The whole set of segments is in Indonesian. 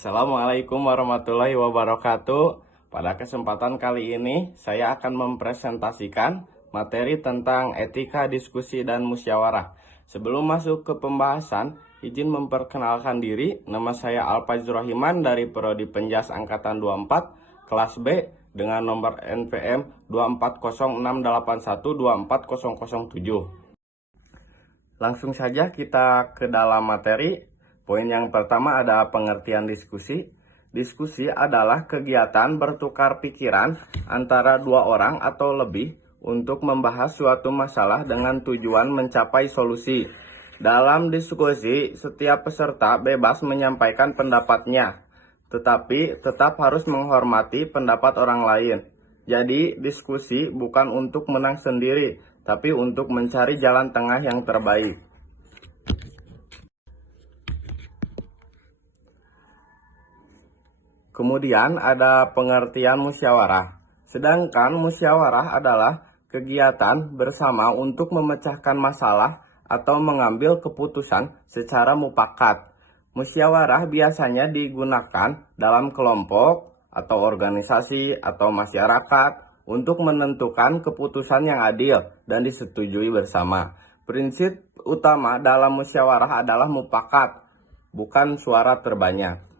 Assalamualaikum warahmatullahi wabarakatuh. Pada kesempatan kali ini, saya akan mempresentasikan materi tentang etika diskusi dan musyawarah. Sebelum masuk ke pembahasan, izin memperkenalkan diri. Nama saya Alfazur Rahiman dari Prodi Penjas Angkatan 24, kelas B, dengan nomor NPM 24068124007. Langsung saja kita ke dalam materi. Poin yang pertama ada pengertian diskusi. Diskusi adalah kegiatan bertukar pikiran antara dua orang atau lebih untuk membahas suatu masalah dengan tujuan mencapai solusi. Dalam diskusi, setiap peserta bebas menyampaikan pendapatnya, tetapi tetap harus menghormati pendapat orang lain. Jadi, diskusi bukan untuk menang sendiri, tapi untuk mencari jalan tengah yang terbaik. Kemudian ada pengertian musyawarah. Sedangkan musyawarah adalah kegiatan bersama untuk memecahkan masalah atau mengambil keputusan secara mufakat. Musyawarah biasanya digunakan dalam kelompok atau organisasi atau masyarakat untuk menentukan keputusan yang adil dan disetujui bersama. Prinsip utama dalam musyawarah adalah mufakat, bukan suara terbanyak.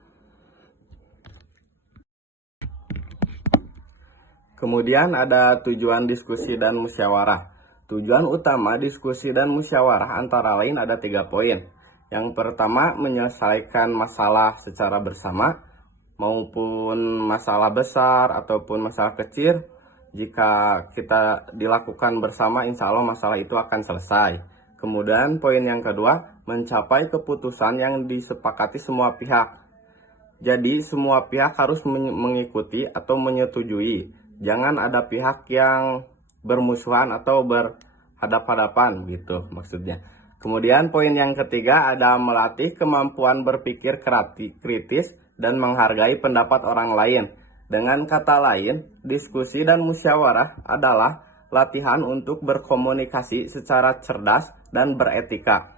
Kemudian ada tujuan diskusi dan musyawarah. Tujuan utama diskusi dan musyawarah antara lain ada 3 poin. Yang pertama, menyelesaikan masalah secara bersama, maupun masalah besar ataupun masalah kecil. Jika kita dilakukan bersama, insya Allah masalah itu akan selesai. Kemudian poin yang kedua, mencapai keputusan yang disepakati semua pihak. Jadi semua pihak harus mengikuti atau menyetujui. Jangan ada pihak yang bermusuhan atau berhadap-hadapan gitu maksudnya. Kemudian poin yang ketiga ada melatih kemampuan berpikir kritis dan menghargai pendapat orang lain. Dengan kata lain, diskusi dan musyawarah adalah latihan untuk berkomunikasi secara cerdas dan beretika.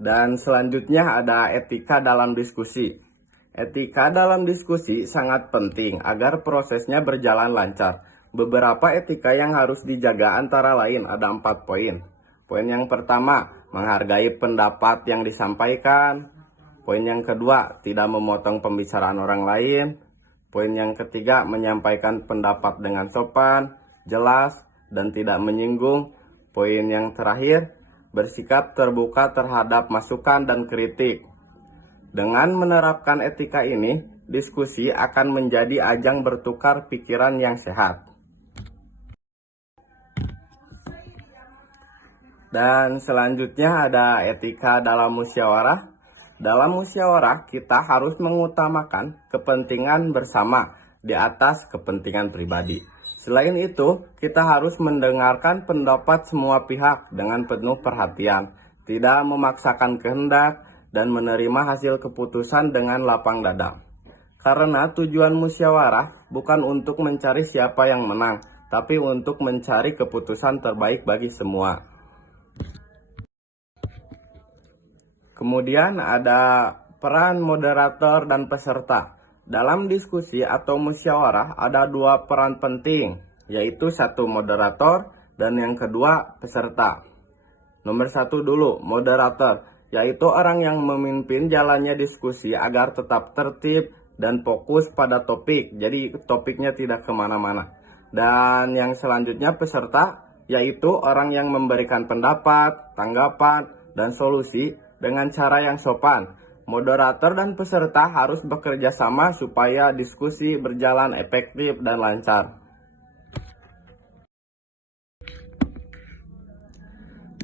Dan selanjutnya ada etika dalam diskusi. Etika dalam diskusi sangat penting agar prosesnya berjalan lancar. Beberapa etika yang harus dijaga antara lain ada 4 poin. Poin yang pertama, menghargai pendapat yang disampaikan. Poin yang kedua, tidak memotong pembicaraan orang lain. Poin yang ketiga, menyampaikan pendapat dengan sopan, jelas, dan tidak menyinggung. Poin yang terakhir, bersikap terbuka terhadap masukan dan kritik. Dengan menerapkan etika ini, diskusi akan menjadi ajang bertukar pikiran yang sehat. Dan selanjutnya ada etika dalam musyawarah. Dalam musyawarah, kita harus mengutamakan kepentingan bersama di atas kepentingan pribadi. Selain itu, kita harus mendengarkan pendapat semua pihak dengan penuh perhatian, tidak memaksakan kehendak, dan menerima hasil keputusan dengan lapang dada. Karena tujuan musyawarah bukan untuk mencari siapa yang menang, tapi untuk mencari keputusan terbaik bagi semua. Kemudian ada peran moderator dan peserta. Dalam diskusi atau musyawarah ada 2 peran penting, yaitu 1 moderator dan yang kedua peserta. Nomor 1 dulu, moderator, yaitu orang yang memimpin jalannya diskusi agar tetap tertib dan fokus pada topik. Jadi topiknya tidak kemana-mana. Dan yang selanjutnya peserta, yaitu orang yang memberikan pendapat, tanggapan, dan solusi dengan cara yang sopan. Moderator dan peserta harus bekerja sama supaya diskusi berjalan efektif dan lancar.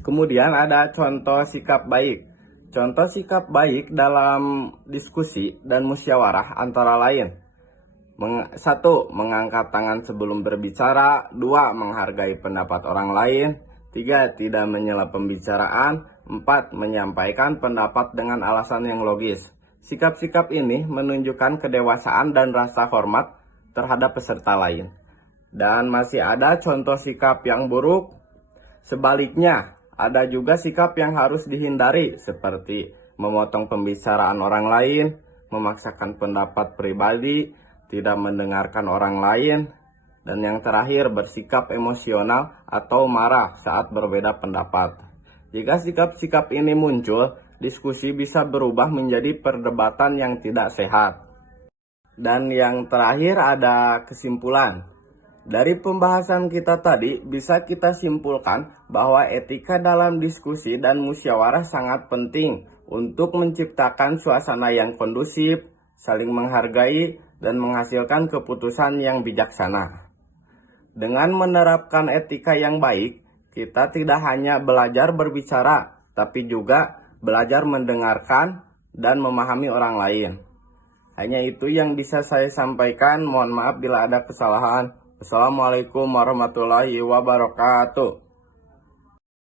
Kemudian ada contoh sikap baik. Contoh sikap baik dalam diskusi dan musyawarah antara lain. 1. Mengangkat tangan sebelum berbicara. 2. Menghargai pendapat orang lain. 3. Tidak menyela pembicaraan. 4. Menyampaikan pendapat dengan alasan yang logis. Sikap-sikap ini menunjukkan kedewasaan dan rasa hormat terhadap peserta lain. Dan masih ada contoh sikap yang buruk. Sebaliknya, ada juga sikap yang harus dihindari seperti memotong pembicaraan orang lain, memaksakan pendapat pribadi, tidak mendengarkan orang lain, dan yang terakhir bersikap emosional atau marah saat berbeda pendapat. Jika sikap-sikap ini muncul, diskusi bisa berubah menjadi perdebatan yang tidak sehat. Dan yang terakhir ada kesimpulan. Dari pembahasan kita tadi, bisa kita simpulkan bahwa etika dalam diskusi dan musyawarah sangat penting untuk menciptakan suasana yang kondusif, saling menghargai, dan menghasilkan keputusan yang bijaksana. Dengan menerapkan etika yang baik, kita tidak hanya belajar berbicara, tapi juga belajar mendengarkan dan memahami orang lain. Hanya itu yang bisa saya sampaikan. Mohon maaf bila ada kesalahan. Assalamualaikum warahmatullahi wabarakatuh.